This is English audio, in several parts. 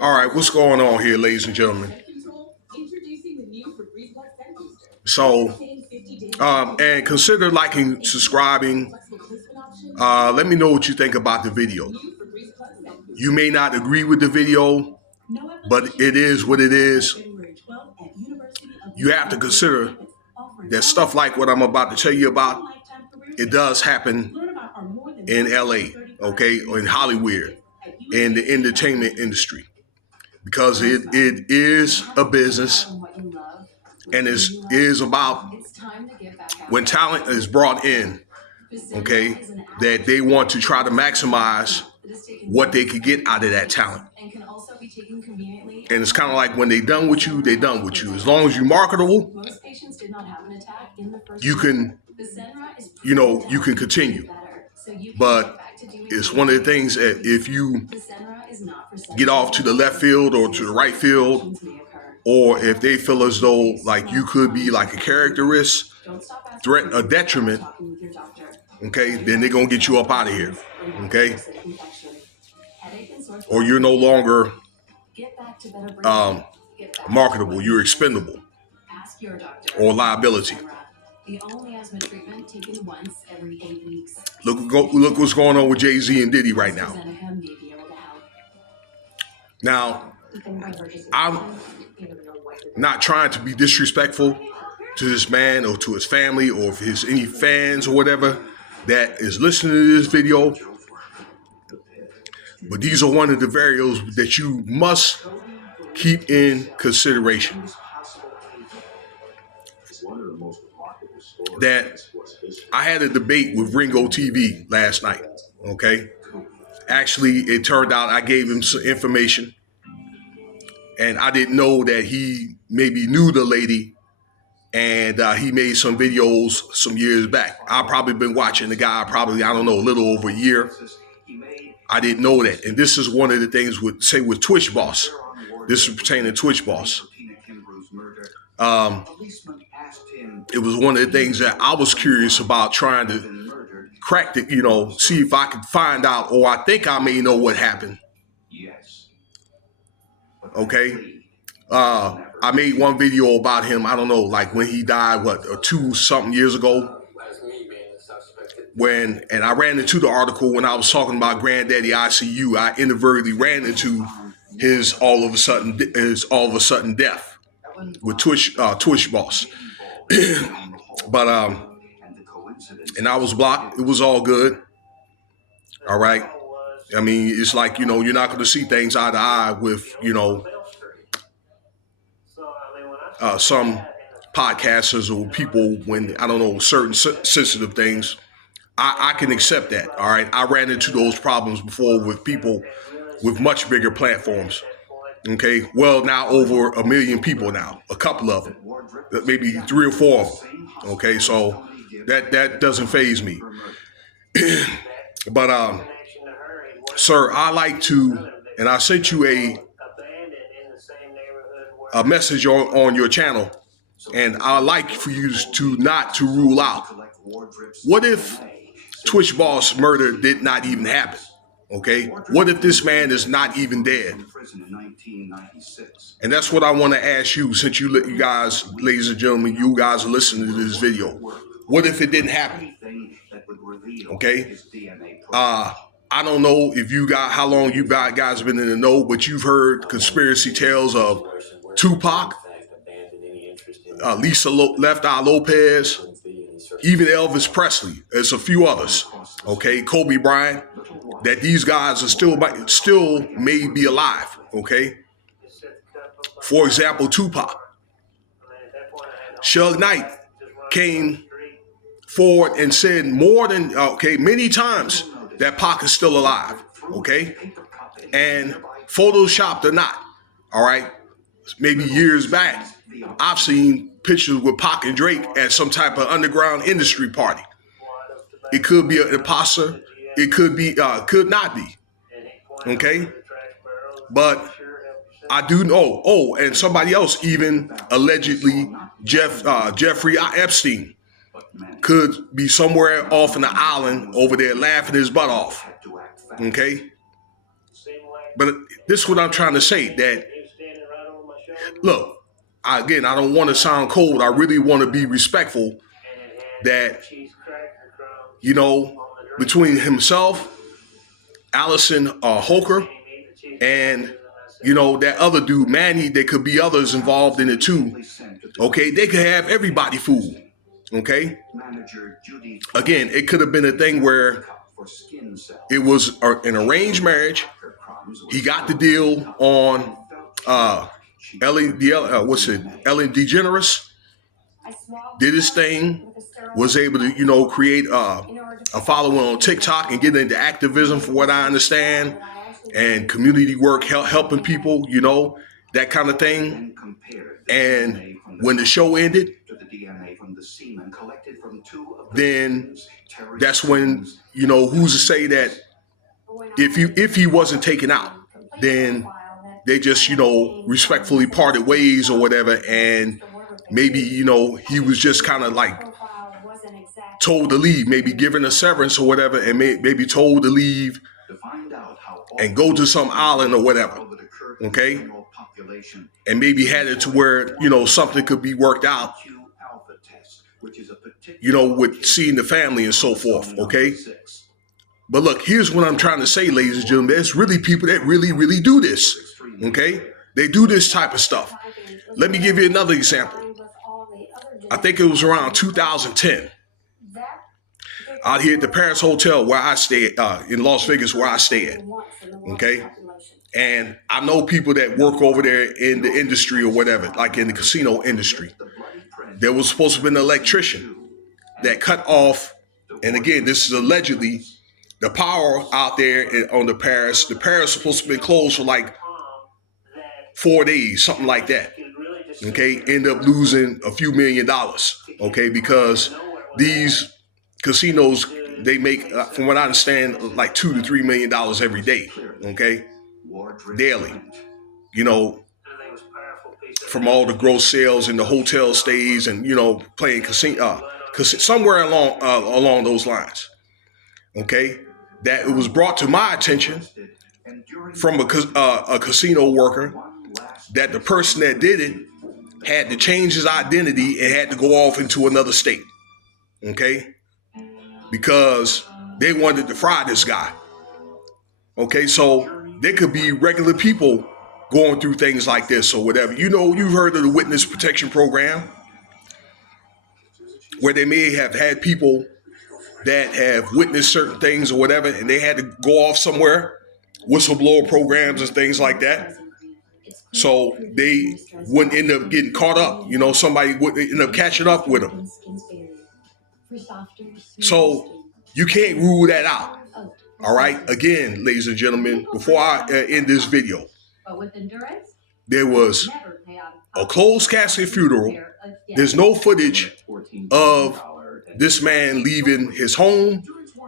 All right, what's going on here, ladies and gentlemen? So, and consider liking, subscribing. Let me know what you think about the video. You may not agree with the video, but it is what it is. You have to consider that stuff like what I'm about to tell you about, it does happen in LA, okay, or in Hollywood, in the entertainment industry, because it is a business, and it is about when talent is brought in, okay, that they want to try to maximize what they could get out of that talent. And it's kind of like when they done with you, they done with you. As long as you're marketable, you can, you can continue. But it's one of the things that if you get off to the left field or to the right field, or if they feel as though like you could be like a character risk, threat, or detriment, okay, then they're going to get you up out of here, okay? Or you're no longer marketable, you're expendable, or liability. Look what's going on with Jay-Z and Diddy right now. Now, I'm not trying to be disrespectful to this man or to his family or if his any fans or whatever that is listening to this video, but these are one of the variables that you must keep in consideration. That I had a debate with Ringo TV last night, okay? Actually, it turned out I gave him some information, and I didn't know that he maybe knew the lady, and he made some videos some years back. I've probably been watching the guy probably, I don't know, a little over a year. I didn't know that. And this is one of the things with TwichBoss. This is pertaining to TwichBoss. It was one of the things that I was curious about trying to crack the, see if I could find out, or I think I may know what happened. Okay. I made one video about him, I don't know, like when he died, 2-something years ago. And I ran into the article when I was talking about Granddaddy ICU. I inadvertently ran into his all of a sudden death with TwichBoss. But and I was blocked. It was all good. All right. I mean, it's like, you're not going to see things eye to eye with, some podcasters or people when, I don't know, certain sensitive things. I can accept that. All right. I ran into those problems before with people with much bigger platforms. Okay. Well, now over 1 million people now, a couple of them, maybe 3 or 4 of them. Okay. So that doesn't faze me. But, sir, I like to, and I sent you a message on your channel, and I like for you to not to rule out. What if TwichBoss murder did not even happen? Okay, what if this man is not even dead? And that's what I want to ask you, since you guys, ladies and gentlemen, you guys are listening to this video. What if it didn't happen? Okay, I don't know if you got how long you guys have been in the know, but you've heard conspiracy tales of Tupac, Lisa Left Eye Lopez, even Elvis Presley. There's a few others. Okay, Kobe Bryant. That these guys are still may be alive. Okay. For example, Tupac. Suge Knight came forward and said many times that Pac is still alive. Okay. And photoshopped or not. All right. Maybe years back, I've seen pictures with Pac and Drake at some type of underground industry party. It could be an imposter. It could be, could not be. Okay. But I do know. Oh, and somebody else even allegedly Jeffrey Epstein could be somewhere off in the island over there laughing his butt off. Okay? But this is what I'm trying to say, that, look, again, I don't want to sound cold. I really want to be respectful that, between himself, Allison Holker, and, that other dude, Manny, there could be others involved in it too. Okay? They could have everybody fooled. Okay? Again, it could have been a thing where it was an arranged marriage. He got the deal on Ellen DeGeneres, did his thing, was able to, create a following on TikTok and get into activism, for what I understand, and community work, helping people, that kind of thing. And when the show ended, then that's when, who's to say that if he wasn't taken out, then they just, respectfully parted ways or whatever. And maybe, he was just kind of like told to leave, maybe given a severance or whatever, and maybe told to leave and go to some island or whatever. Okay? And maybe had it to where, something could be worked out, with seeing the family and so forth. Okay? But look, here's what I'm trying to say, ladies and gentlemen. There's really people that really, really do this. Okay? They do this type of stuff. Let me give you another example. I think it was around 2010. Out here at the Paris Hotel where I stay in Las Vegas, where I stay at. Okay? And I know people that work over there in the industry or whatever, like in the casino industry. There was supposed to be an electrician that cut off, and again, this is allegedly, the power out there on the Paris. The Paris is supposed to be closed for like 4 days, something like that. Okay, end up losing a few $1 million. Okay, because these casinos, they make, from what I understand, like $2 to $3 million every day. Okay, daily. From all the gross sales and the hotel stays and playing casino, somewhere along those lines. Okay. That it was brought to my attention from a casino worker that the person that did it had to change his identity and had to go off into another state. Okay? Because they wanted to fry this guy. Okay, so there could be regular people going through things like this or whatever. You've heard of the witness protection program, where they may have had people that have witnessed certain things or whatever, and they had to go off somewhere, whistleblower programs and things like that. So they wouldn't end up getting caught up. Somebody would end up catching up with them. So you can't rule that out. All right. Again, ladies and gentlemen, before I end this video, there was a closed casket funeral. There's no footage of this man leaving his home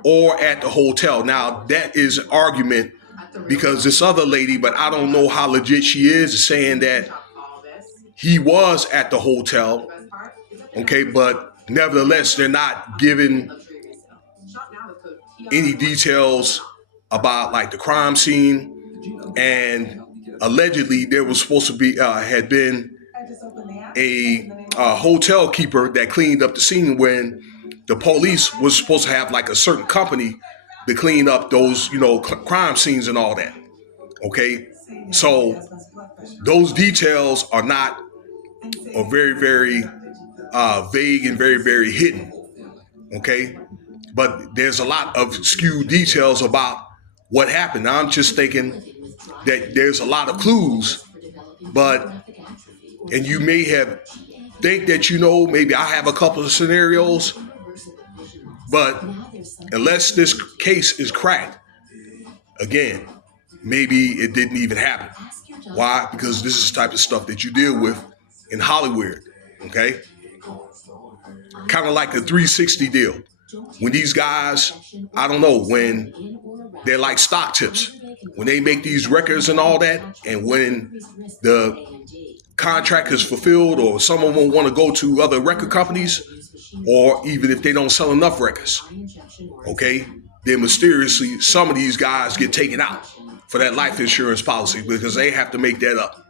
or at the hotel. Now, that is an argument because this other lady, but I don't know how legit she is saying that he was at the hotel. Okay, but nevertheless, they're not giving any details about like the crime scene. And allegedly there was supposed to be, had been a hotel keeper that cleaned up the scene when the police was supposed to have like a certain company to clean up those, crime scenes and all that. Okay. So those details are very, very vague and very, very hidden. Okay. But there's a lot of skewed details about what happened. Now, I'm just thinking that there's a lot of clues, and you may have think that, maybe I have a couple of scenarios, but unless this case is cracked, again, maybe it didn't even happen. Why? Because this is the type of stuff that you deal with in Hollywood, okay? Kind of like a 360 deal. When these guys, I don't know, when they're like stock tips, when they make these records and all that, and when the contract is fulfilled or some of them want to go to other record companies, or even if they don't sell enough records, okay, then mysteriously some of these guys get taken out for that life insurance policy because they have to make that up.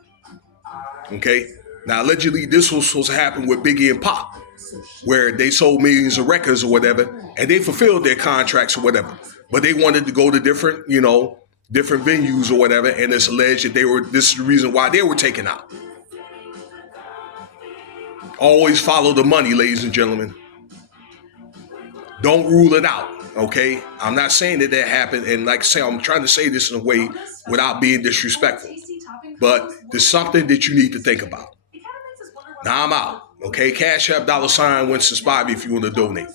Okay, now allegedly this was supposed to happen with Biggie and Pop, where they sold millions of records or whatever, and they fulfilled their contracts or whatever, but they wanted to go to different, different venues or whatever, and it's alleged that this is the reason why they were taken out. Always follow the money, ladies and gentlemen. Don't rule it out, okay? I'm not saying that happened, and like I say, I'm trying to say this in a way without being disrespectful, but there's something that you need to think about. Now I'm out, okay? Cash App $Winston Spivey if you want to donate.